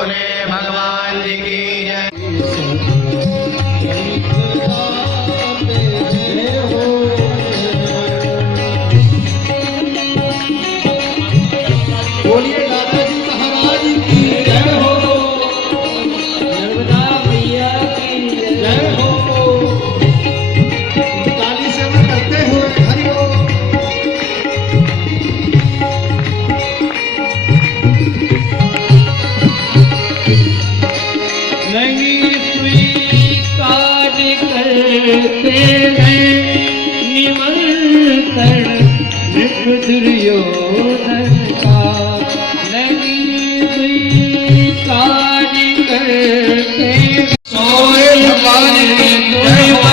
बोले भगवान जी की जय। बोलिए दादाजी महाराज की जय हो, नर्मदा मैया की जय हो। ताली से हम करते हुए हरि बोल। नहीं स्वीकार करते हैं निमंत्रण दुर्योधन का, नहीं स्वीकार करते सोए भगवान की जय हो।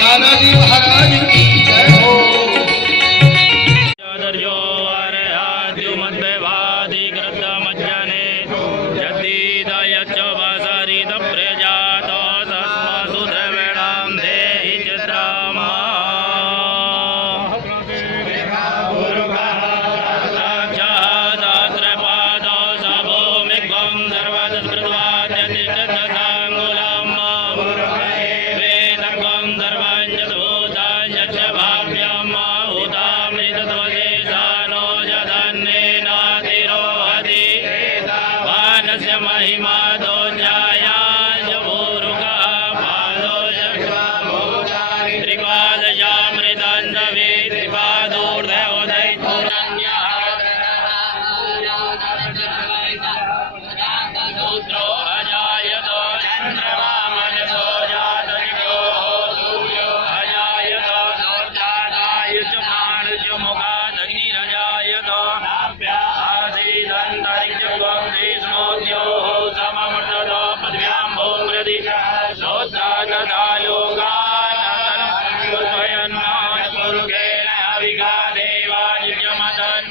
दादाजी महाराज की जय हो। महिमा दो जाया जबूरुगा पादो जगवामोदारि त्रिपाद जामृतांजवे त्रिपादोर्धयोदय पुरन्या सूत्रो अजायतो चंद्रमा मनसो जातनिको सूर्यो अजायतो नोर्जातायुच मानुष मुखादग्निरजायतो आसीदन्तरिक्षगोमदेशनोद्यो सममर्ततो पद्भ्यां भूम्रदिशः स्वयन्नायकुरुकेन अविगादेवाजिजमदन्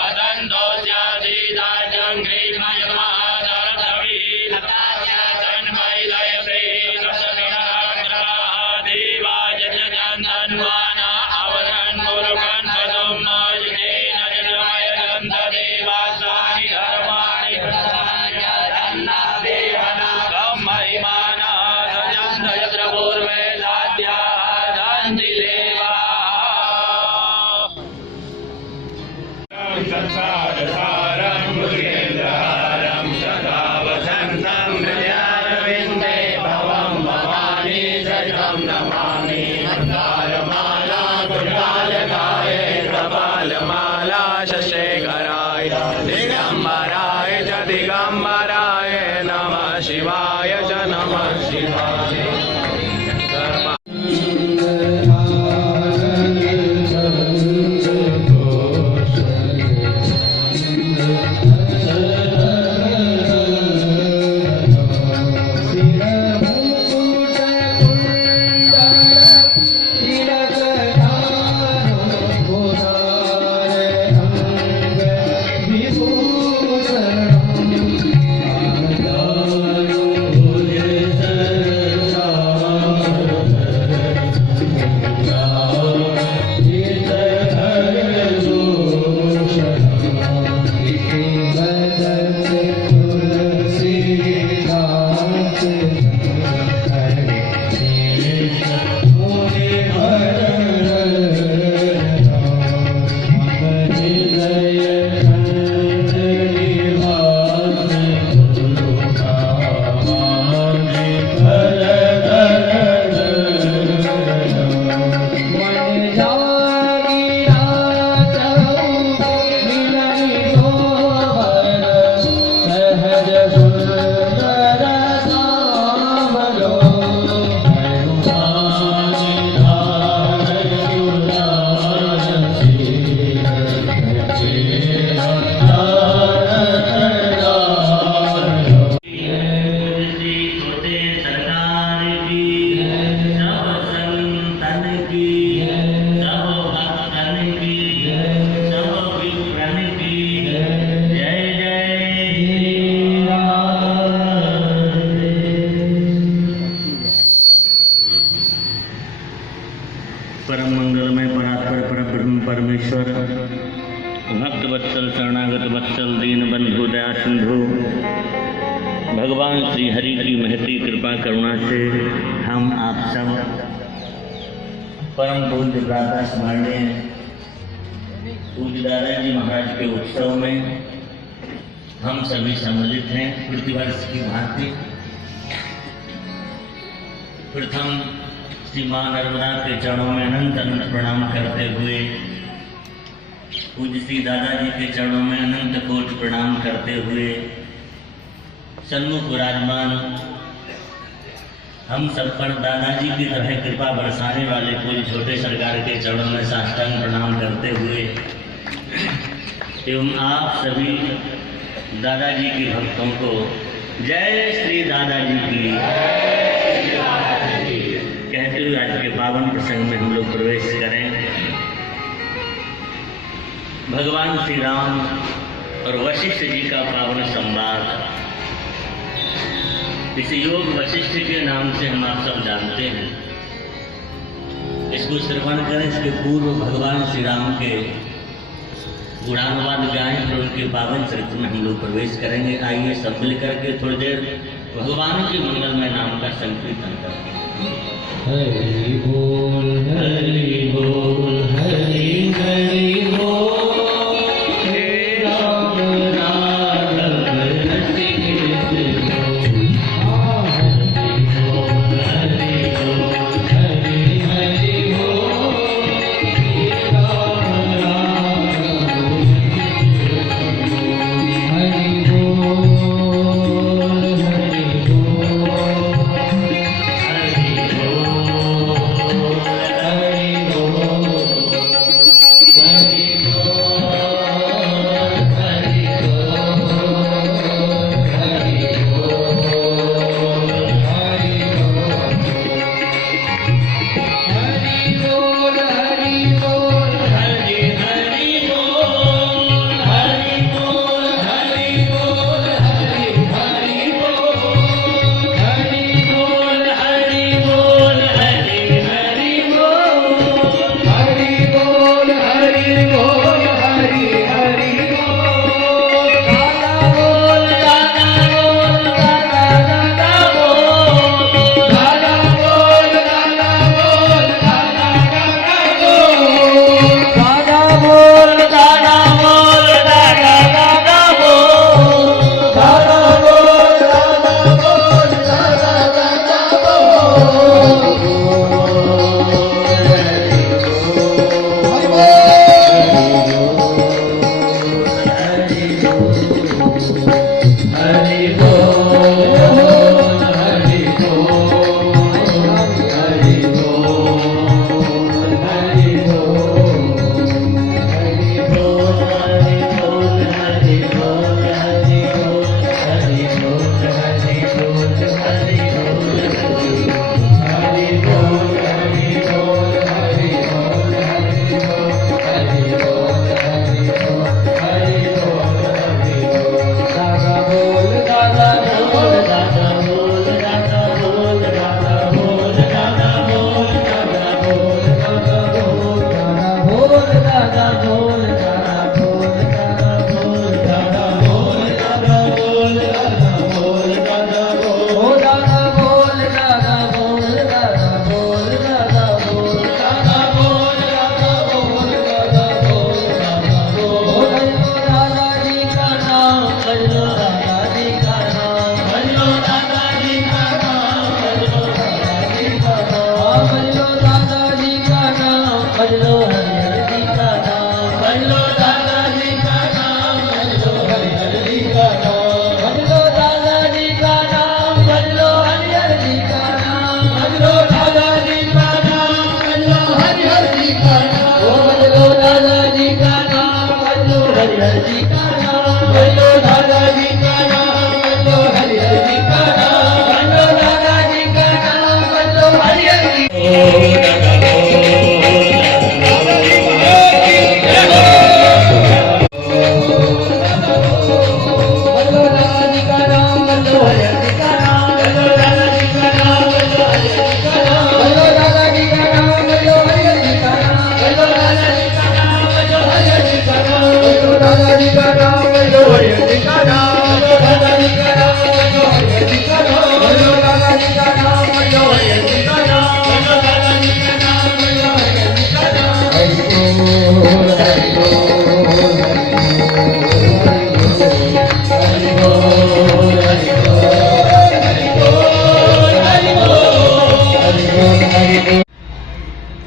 वदन्तोऽस्यादिदाजं ग्रीष्मयमादरद्रवीलतान्वैलयते देवाजजन्तन्वाना अवदन् मुरुगन् पदं नयुजेन जगमयगन्धदेवासानि धर्माणि महिमाना सजन्त यत्र पूर्वे साध्याः दन्ति देवाः। संसारसारं मृगेन्द्रहारं सदा वसन्तं हृदयारविन्दे भवं भवानी सहितं नमामि। मन्दारमाला कुण्डालकाय कपालमाला शशेखराय दिगम्बराय च दिगम्बराय नमः शिवाय च नमः शिवाय। परम मंगलमय परात्पर परब्रह्म परमेश्वर भक्त वत्सल शरणागत वत्सल दीन बंधु दया सिंधु भगवान श्री हरि की महती कृपा करुणा से हम आप सब परम पूज्य प्रातः स्मरणीय पूज्य दादाजी महाराज के उत्सव में हम सभी सम्मिलित हैं। प्रतिवर्ष की भांति प्रथम श्री मां नर्मदा के चरणों में अनंत अनंत प्रणाम करते हुए पूज्य श्री दादाजी के चरणों में अनंत कोटि प्रणाम करते हुए सन्मुख विराजमान हम सब पर दादाजी की तरह कृपा बरसाने वाले पूज्य छोटे सरकार के चरणों में साष्टांग प्रणाम करते हुए एवं आप सभी दादाजी के भक्तों को जय श्री दादाजी की कहते हुए आज के पावन प्रसंग में हम लोग प्रवेश करें। भगवान श्री राम और वशिष्ठ जी का पावन संवाद, इस योग वशिष्ठ के नाम से हम आप सब जानते हैं। इसको श्रवण करें। इसके पूर्व भगवान श्री राम के गुणानुवाद गाएं और उनके पावन चरित्र में हम लोग प्रवेश करेंगे। आइए सब मिल करके थोड़ी देर भगवान के मंगलमय नाम का संकीर्तन करते हैं। हरि बोल हरि बोल हरि हरि बोल।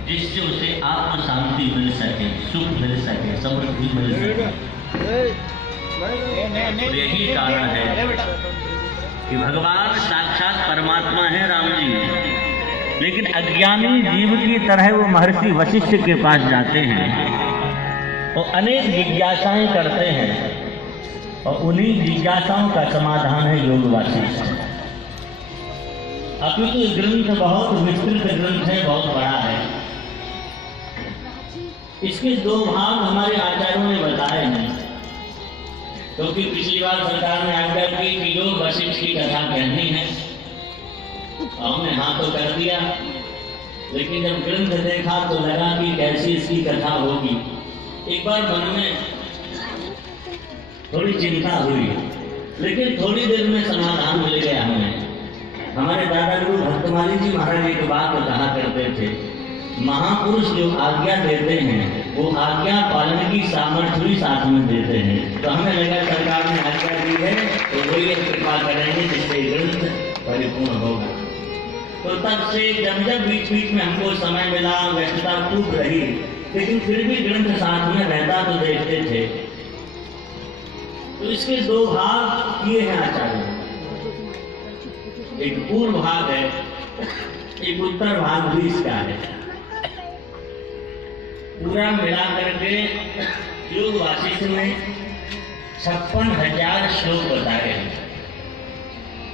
जिससे उसे आत्म शांति मिल सके, सुख मिल सके, समृद्धि मिल सके। और यही कारण है कि भगवान साक्षात परमात्मा है राम जी, लेकिन अज्ञानी जीव की तरह वो महर्षि वशिष्ठ के पास जाते हैं और अनेक जिज्ञासाएं करते हैं, और उन्हीं जिज्ञासाओं का समाधान है योग वासिष्ठ। अपितु ये ग्रंथ बहुत विस्तृत ग्रंथ है, बहुत बड़ा है। इसके दो भाग हमारे आचार्यों ने बताए हैं, क्योंकि पिछली बार सरकार ने आज्ञा की कि योग वशिष्ठ की कथा कहनी है, हमने हाँ तो कर दिया, लेकिन जब ग्रंथ देखा तो लगा कि कैसी इसकी कथा होगी। एक बार मन में थोड़ी चिंता हुई, लेकिन थोड़ी देर में समाधान मिल गया हमें। हमारे दादा गुरु भक्तमाली जी महाराज एक बात कहा करते थे, महापुरुष जो आज्ञा देते हैं वो आज्ञा पालन की सामर्थ्य भी साथ में देते हैं। तो हमें लगा सरकार ने आज्ञा दी है तो वही कृपा करेंगे जिससे ग्रंथ परिपूर्ण होगा। तो तब से जब जब बीच बीच में हमको समय मिला, व्यस्तता खूब रही, लेकिन फिर भी ग्रंथ साथ में रहता तो देखते थे। तो इसके दो भाग किए हैं आचार्य, एक पूर्व भाग है, एक उत्तर भाग भी इसका है। पूरा मिला करके योग वासिष्ठ ने 56,000 श्लोक बताए हैं,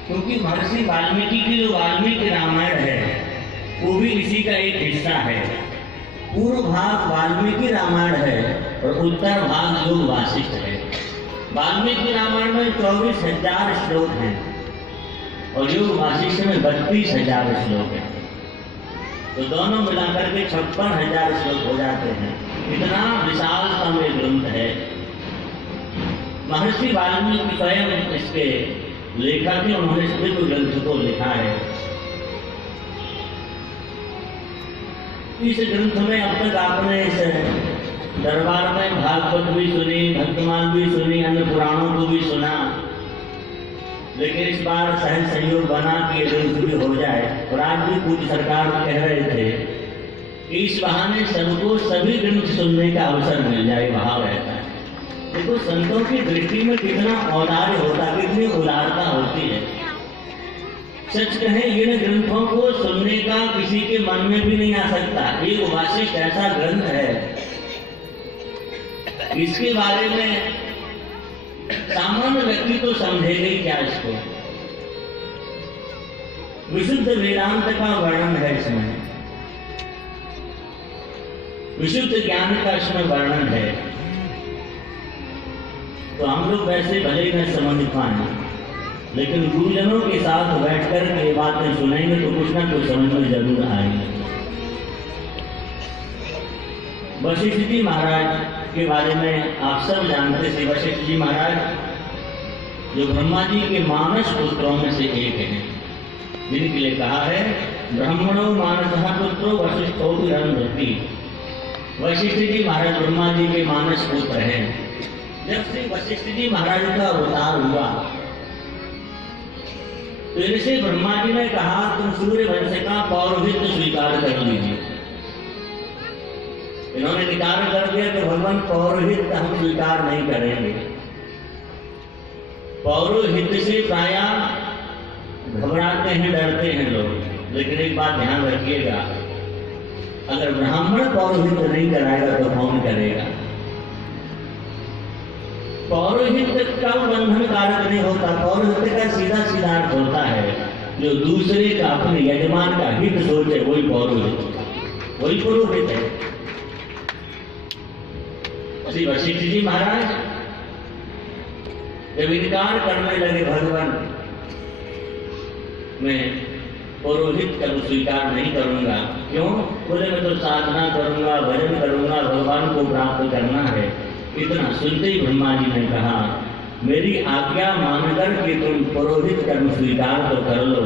क्योंकि महर्षि वाल्मीकि की जो वाल्मीकि रामायण है वो भी इसी का एक हिस्सा है। पूर्व भाग वाल्मीकि रामायण है और उत्तर भाग योग वासिष्ठ है। वाल्मीकि रामायण में 24,000 श्लोक हैं और योग वासिष्ठ में 32,000 श्लोक हैं। तो दोनों मिलाकर के 56,000 श्लोक हो जाते हैं। इतना विशालतम ये ग्रंथ है। महर्षि वाल्मीकि स्वयं इसके लेखक हैं, उन्होंने इस ग्रंथ को लिखा है। इस ग्रंथ में अब तक आपने इस दरबार में भागवत भी सुनी, भक्तमान भी सुनी, अन्य पुराणों को भी सुना, लेकिन इस बार सहज संयोग बना कि ग्रंथ भी हो जाए। और आज भी पूज्य सरकार कह रहे थे कि इस बहाने सबको सभी ग्रंथ सुनने का अवसर मिल जाए, भाव रहता है। देखो संतों की दृष्टि में कितना औदार्य होता, कितनी उदारता होती है। सच कहें इन ग्रंथों को सुनने का किसी के मन में भी नहीं आ सकता। ये वासिष्ठ ऐसा ग्रंथ है, इसके बारे में सामान्य व्यक्ति तो समझेगा ही क्या इसको। विशुद्ध वेदांत का वर्णन है इसमें, विशुद्ध ज्ञान का इसमें वर्णन है। तो हम लोग वैसे भले ही न समझ पाए, लेकिन गुरुजनों के साथ बैठकर के बातें सुनेंगे तो कुछ ना कुछ समझ में जरूर आएंगे। वशिष्ठ जी महाराज के बारे में आप सब जानते थे। वशिष्ठ जी महाराज जो ब्रह्मा जी के मानस पुत्रों में से एक हैं, जिनके लिए कहा है ब्राह्मणों मानसः पुत्रो वशिष्ठो विरंधति। वशिष्ठ जी महाराज ब्रह्मा जी के मानस पुत्र हैं। जब से वशिष्ठ जी महाराज का अवतार हुआ तो इनसे ब्रह्मा जी ने कहा तुम सूर्य वंश का पौरोहित्य स्वीकार कर लीजिए। इन्होंने निकार कर दिया कि भगवान पौरोहित्य हम स्वीकार नहीं करेंगे। पौरोहित्य से प्राय घबराते हैं, डरते हैं लोग। लेकिन एक बात ध्यान रखिएगा, अगर ब्राह्मण पौरोहित्य नहीं कराएगा तो कौन करेगा? पौरोहित्य का बंधन कारक नहीं होता। पौरोहित्य का सीधा सीधा अर्थ होता है जो दूसरे का, अपने यजमान का हित सोचे, वही पौरोहित्य, वही पुरोहित है। श्री वशिष्ठ जी महाराज जब इनकार करने लगे भगवान मैं पुरोहित का स्वीकार नहीं करूंगा, क्यों? बोले मैं तो साधना करूंगा, भजन करूंगा, भगवान को प्राप्त करना है। इतना सुनते ही ब्रह्मा जी ने कहा मेरी आज्ञा मानकर कि तुम पुरोहित कर्म स्वीकार तो कर लो।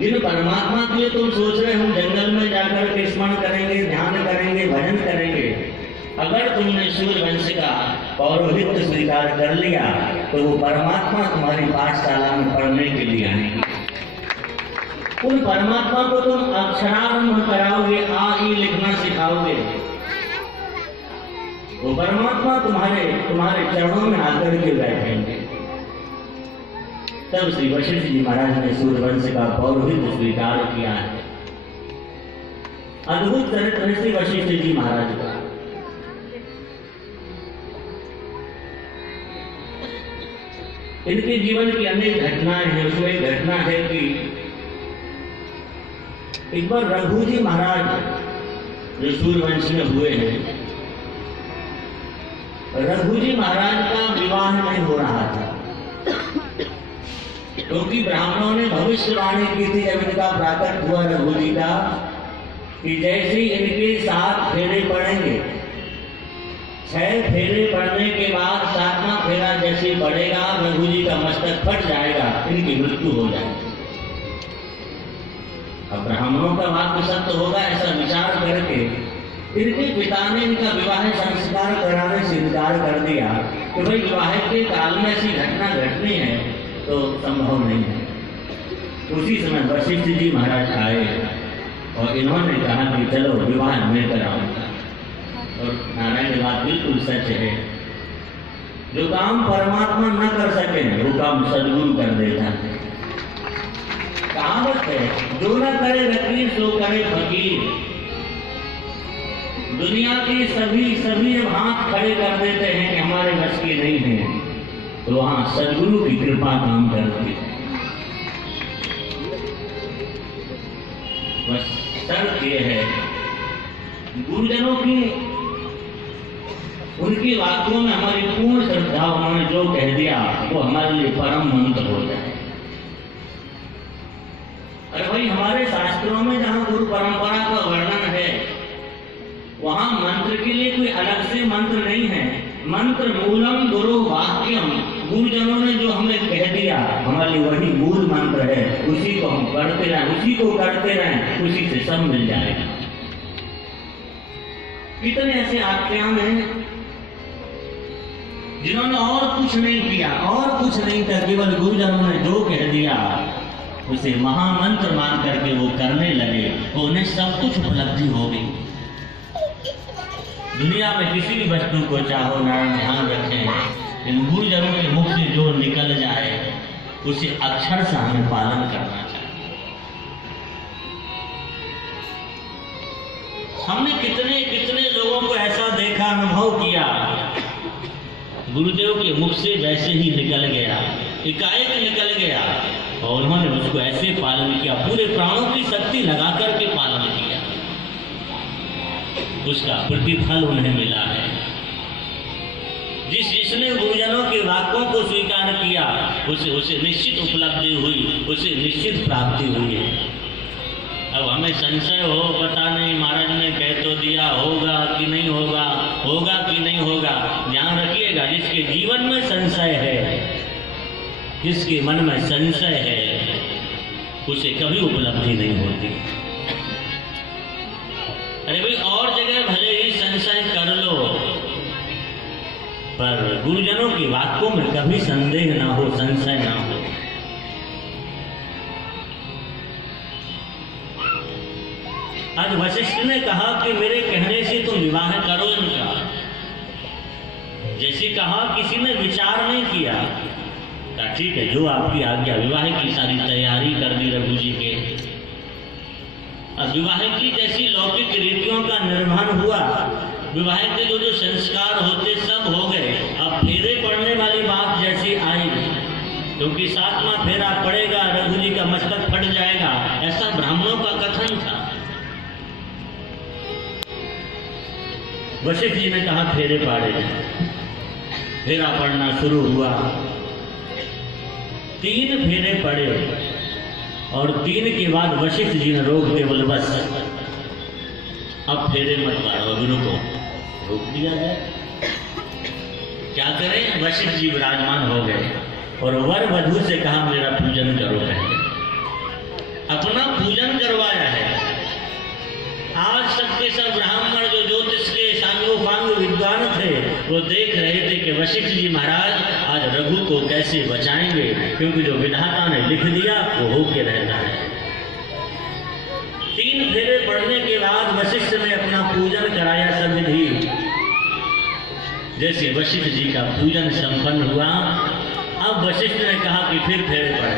जिन परमात्मा के लिए तुम सोच रहे हो जंगल में जाकर के स्मरण करेंगे, ध्यान करेंगे, भजन करेंगे, अगर तुमने सूर्यवंश का पौरोहित्य स्वीकार कर लिया तो वो परमात्मा तुम्हारी पाठशाला में पढ़ने के लिए आएंगे। उन परमात्मा को तुम अक्षरारंभ कराओगे, आ ई लिखना सिखाओगे। वो परमात्मा तुम्हारे चरणों में आकर के बैठेंगे। तब श्री वशिष्ठ जी महाराज ने सूर्यवंश का पौरोहित्य स्वीकार किया है। अद्भुत चरित्र है श्री वशिष्ठ जी महाराज का। इनके जीवन की अनेक घटनाएं हैं। उसमें एक घटना है कि एक बार रघु जी महाराज जो सूर्यवंश में हुए हैं, रघु जी महाराज का विवाह नहीं हो रहा था, क्योंकि ब्राह्मणों ने भविष्यवाणी की थी जब इनका प्राकट हुआ रघु जी का कि जैसे ही इनके 7 फेरे पड़ेंगे, 6 फेरे पड़ने के बाद 7वां फेरा जैसे पड़ेगा रघु जी का मस्तक फट जाएगा, इनकी मृत्यु हो जाएगी। अब ब्राह्मणों का वाक्य सत्य होगा ऐसा विचार करके इनके पिता ने इनका विवाह संस्कार कराने से इनकार कर दिया कि भाई विवाह के काल में ऐसी घटना घटनी है तो संभव नहीं है। उसी समय वशिष्ठ जी महाराज आए और इन्होंने कहा कि चलो विवाह मैं कराऊंगा। और नारायण की बात बिल्कुल सच है, जो काम परमात्मा न कर सके वो काम सदगुरु कर देता है। कहावत है, जो न करे रकीर सो करे फकीर। दुनिया के सभी हाथ खड़े कर देते हैं कि हमारे बस के नहीं है, तो वहां सदगुरु की कृपा काम करती है। बस शर्त यह है, गुरुजनों की उनकी वाक्यों में हमारी पूर्ण श्रद्धा, उन्होंने जो कह दिया वो हमारे लिए परम मंत्र हो जाए। अरे भाई, हमारे शास्त्रों में जहां गुरु परंपरा का वर्णन है वहां मंत्र के लिए कोई अलग से मंत्र नहीं है। मंत्र मूलम गुरु वाक्यम, गुरुजनों ने जो हमें कह दिया हमारे वही मूल मंत्र है, उसी को हम करते रहें, उसी को करते रहें, उसी से सब मिल जाएगा। कितने ऐसे आख्यान हैं जिन्होंने और कुछ नहीं किया, और कुछ नहीं था, केवल गुरुजनों ने जो कह दिया उसे महामंत्र मान करके वो करने लगे तो उन्हें सब कुछ उपलब्धि हो गई। दुनिया में किसी भी वस्तु को चाहो नारायण ध्यान रखें, इन गुरुजनों के मुख से जो निकल जाए उसे अक्षर से हमें पालन करना चाहिए। हमने कितने कितने लोगों को ऐसा देखा, अनुभव किया, गुरुदेव के मुख से वैसे ही निकल गया, एकाएक निकल गया और उन्होंने उसको ऐसे पालन किया, पूरे प्राणों की शक्ति लगा करके पालन किया, उसका प्रतिफल उन्हें मिला है। जिसने गुरुजनों के वाक्यों को स्वीकार किया उसे निश्चित उपलब्धि हुई, उसे निश्चित प्राप्ति हुई है। अब हमें संशय हो, पता नहीं महाराज ने कह तो दिया, होगा कि नहीं होगा, होगा कि नहीं होगा। ध्यान रखिएगा, जिसके जीवन में संशय है, जिसके मन में संशय है, उसे कभी उपलब्धि नहीं होती। अरे भाई, और जगह भले ही संशय कर लो, पर गुरुजनों की वाक्यों में कभी संदेह ना हो, संशय ना हो। आज वशिष्ठ ने कहा कि मेरे कहने से तुम विवाह करो इनका। जैसे कहा, किसी ने विचार नहीं किया, कहा ठीक है जो आपकी आज्ञा। विवाह की सारी तैयारी कर दी रघु जी के। अब विवाह की जैसी लौकिक रीतियों का निर्वहन हुआ, विवाह के जो संस्कार होते सब हो गए। अब फेरे पड़ने वाली बात जैसी आई, क्योंकि 7वां फेरा पड़ेगा रघु जी का मस्तक फट जाएगा, ऐसा ब्राह्मणों का कथन था। वशिष्ठ जी ने कहा फेरे पाड़े जाए। फेरा पड़ना शुरू हुआ, 3 फेरे पड़े और 3 के बाद वशिष्ठ जी ने रोक दिया, बोले बस अब फेरे मत पाड़ो, गुरु को रोक दिया जाए। क्या करें, वशिष्ठ जी विराजमान हो गए और वर वधू से कहा मेरा पूजन करो। पहले अपना पूजन करवाया है। आज सबके सब ब्राह्मण जो ज्योतिष के सांगोपांग विद्वान देख रहे थे कि वशिष्ठ जी महाराज आज रघु को कैसे बचाएंगे, क्योंकि जो विधाता ने लिख दिया वो होके रहता है। 3 फेरे पड़ने के बाद वशिष्ठ ने अपना पूजन कराया सब विधि। जैसे वशिष्ठ जी का पूजन संपन्न हुआ, अब वशिष्ठ ने कहा कि फिर फेरे पड़े,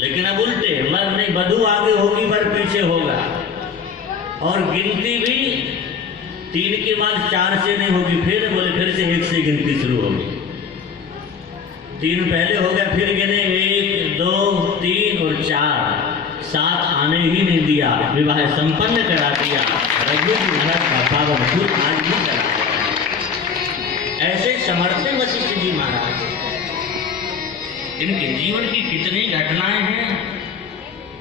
लेकिन अब उल्टे, वर नहीं वधू आगे होगी वर पीछे होगा, और गिनती भी 3 के बाद 4 से नहीं होगी, फिर बोले फिर से 1 से गिनती शुरू होगी। 3 पहले हो गया, फिर गिने 1 2 3 और 4, 7 आने ही नहीं दिया, विवाह संपन्न करा दिया। रघु का पावन फूल आज भी करा। ऐसे समर्थ वशिष्ठ जी महाराज, इनके जीवन की कितनी घटनाएं हैं।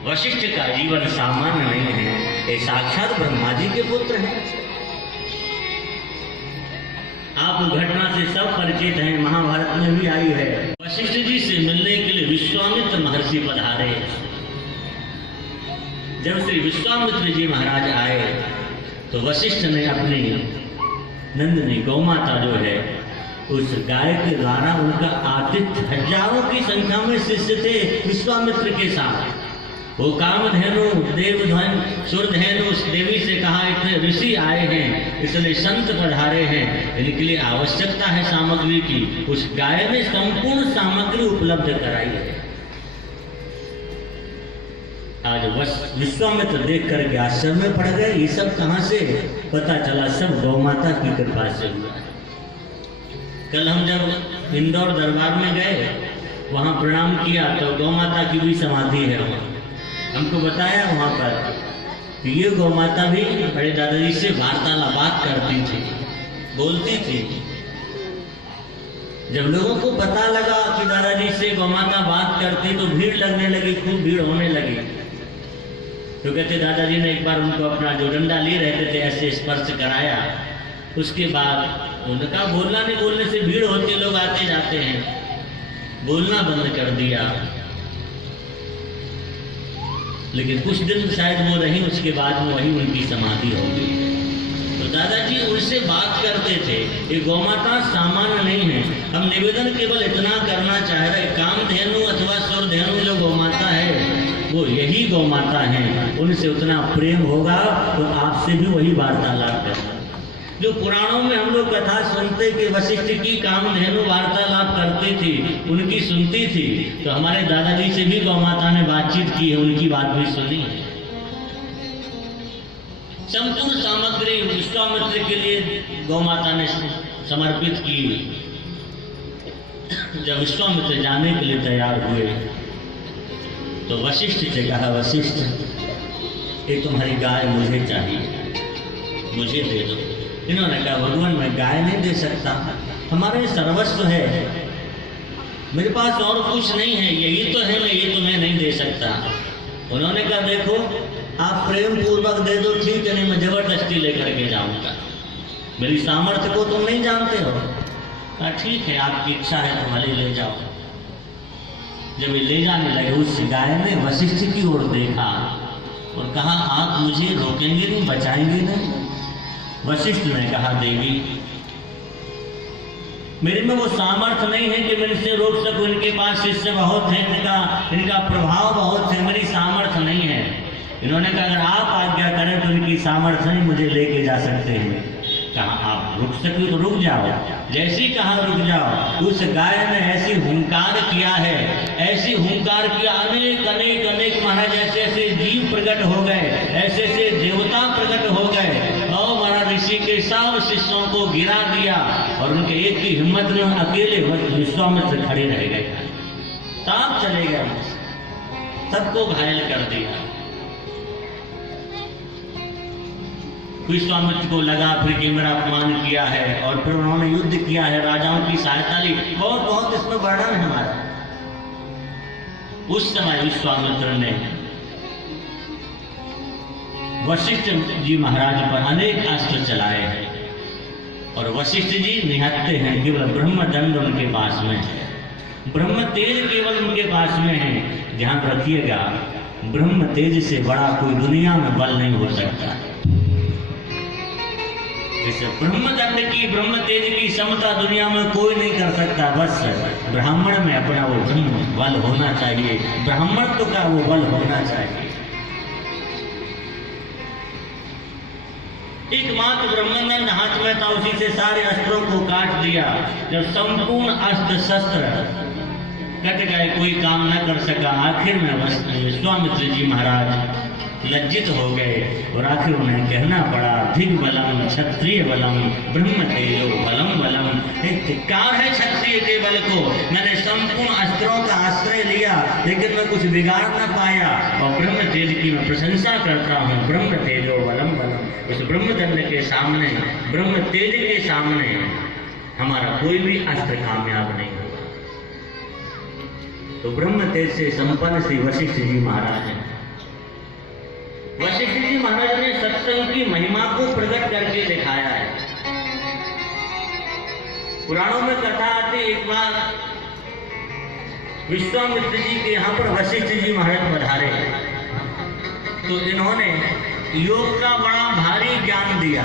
वशिष्ठ का जीवन सामान्य नहीं है, ये साक्षात ब्रह्मा जी के पुत्र हैं। आप घटना से सब परिचित हैं, महाभारत में भी आई है। वशिष्ठ जी से मिलने के लिए विश्वामित्र महर्षि पधारे। जब श्री विश्वामित्र जी महाराज आए तो वशिष्ठ ने अपनी नंदिनी गौमाता जो है उस गाय के द्वारा उनका आतिथ्य, हजारों की संख्या में शिष्य थे विश्वामित्र के साथ। वो कामधेनु देवधन सुरधेनु उस देवी से कहा इतने ऋषि आए हैं, इसलिए संत पधारे हैं, इनके लिए आवश्यकता है सामग्री की। उस गाय ने संपूर्ण सामग्री उपलब्ध कराई है। आज विश्वामित्र देख करके आश्चर्य में पड़ गए, ये सब कहाँ से? पता चला सब गौमाता की कृपा से हुआ। कल हम जब इंदौर दरबार में गए, वहाँ प्रणाम किया तो गौमाता की भी समाधि है वहाँ। हमको बताया वहाँ पर कि ये गौमाता भी बड़े दादाजी से वार्तालाप करती थी, बोलती थी। जब लोगों को पता लगा कि दादाजी से गौमाता बात करती तो भीड़ लगने लगी, खूब भीड़ होने लगी। तो कहते दादाजी ने एक बार उनको अपना जो डंडा लिए रहते थे ऐसे स्पर्श कराया। उसके बाद उनका बोलना नहीं, बोलने से भीड़ होती, लोग आते जाते हैं, बोलना बंद कर दिया। लेकिन कुछ दिन शायद वो रही, उसके बाद में वही उनकी समाधि हो गई। तो दादाजी उनसे बात करते थे। ये गौमाता सामान्य नहीं है। हम निवेदन केवल इतना करना चाह रहे, कामधेनु अथवा सुरधेनु जो गौमाता है वो यही गौमाता है, उनसे उतना प्रेम होगा तो आपसे भी वही वार्तालाप करना। जो पुराणों में हम लोग कथा सुनते कि वशिष्ठ की कामधेनु वार्तालाप करती थी, उनकी सुनती थी, तो हमारे दादाजी से भी गौमाता ने बातचीत की है, उनकी बात भी सुनी है। संपूर्ण सामग्री विश्वामित्र के लिए गौमाता ने समर्पित की। जब विश्वामित्र जाने के लिए तैयार हुए तो वशिष्ठ से कहा, वशिष्ठ ये तुम्हारी गाय मुझे चाहिए, मुझे दे दो। इन्होंने कहा, भगवान मैं गाय नहीं दे सकता, हमारे सर्वस्व है, मेरे पास और कुछ नहीं है, यही तो है, मैं ये तुम्हें नहीं दे सकता। उन्होंने कहा, देखो आप प्रेम पूर्वक दे दो ठीक है, नहीं मैं जबरदस्ती लेकर के जाऊंगा, मेरी सामर्थ्य को तुम नहीं जानते हो। कहा ठीक है, आपकी इच्छा है तो भले ले जाओ। जब ये ले जाने लगे, उस गाय ने वशिष्ठ की ओर देखा और कहा, आप मुझे रोकेंगे नहीं, बचाएंगे नहीं? वशिष्ठ ने कहा, देवी मेरे में वो सामर्थ्य नहीं है कि मैं इनसे रोक सकूं, इनके पास शिष्य बहुत है, इनका प्रभाव बहुत है, मेरी सामर्थ्य नहीं है। इन्होंने कहा, अगर आप आज्ञा करें तो इनकी सामर्थ्य नहीं, मुझे लेके जा सकते हैं। कहा आप रुक सके तो रुक जाओ। जैसी कहा रुक जाओ, उस गाय ने ऐसी हुंकार किया है, ऐसी हुंकार किया, अनेक अनेक अनेक महाराज ऐसे ऐसे जीव प्रकट हो गए, ऐसे ऐसे देवता प्रकट हो गए और महाराज ऋषि के सब शिष्यों को गिरा दिया और उनके एक की हिम्मत में अकेले विश्वामित्र खड़े रह गए, ताप चले गए, सबको घायल कर दिया। विश्वामित्र को लगा फिर कि मेरा अपमान किया है और फिर उन्होंने युद्ध किया है, राजाओं की सहायता ली, बहुत बहुत इसमें वर्णन है हमारा। उस समय विश्वामित्र ने वशिष्ठ जी महाराज पर अनेक अस्त्र चलाए हैं और वशिष्ठ जी निहत्ते हैं, केवल ब्रह्मदंड उनके पास में है, ब्रह्म तेज केवल उनके पास में है। ध्यान रखिएगा, ब्रह्म तेज से बड़ा कोई दुनिया में बल नहीं हो सकता। इस ब्रह्मदंड की, ब्रह्म तेज की समता दुनिया में कोई नहीं कर सकता। बस ब्राह्मण में अपना वो ब्रह्म बल होना चाहिए, ब्राह्मणत्व का वो बल होना चाहिए। एकमात्र ब्रह्मदंड हाथ में था, उसी से सारे अस्त्रों को काट दिया। जब संपूर्ण अस्त्र शस्त्र कट गए, कोई काम न कर सका, आखिर में विश्वामित्र जी महाराज लज्जित हो गए और आखिर उन्हें कहना पड़ा, धिक बलम क्षत्रिय बलम ब्रह्म तेजो बलम बलम। एक धिक्कार है क्षत्रिय के बल को। मैंने संपूर्ण अस्त्रों का आश्रय लिया लेकिन मैं कुछ बिगाड़ न पाया, और ब्रह्म तेज की मैं प्रशंसा करता हूँ। ब्रह्म तेजो बलम बलम। उस ब्रह्मदंड के सामने, ब्रह्म तेज के सामने हमारा कोई भी अस्त्र कामयाब नहीं होगा। तो ब्रह्म तेज से संपन्न श्री वशिष्ठ जी महाराज हैं। वशिष्ठ जी महाराज ने सत्संग की महिमा को प्रकट करके दिखाया है। पुराणों में कथा आती, एक बार विश्वामित्र जी के यहाँ पर वशिष्ठ जी महाराज पधारे, तो इन्होंने योग का बड़ा भारी ज्ञान दिया।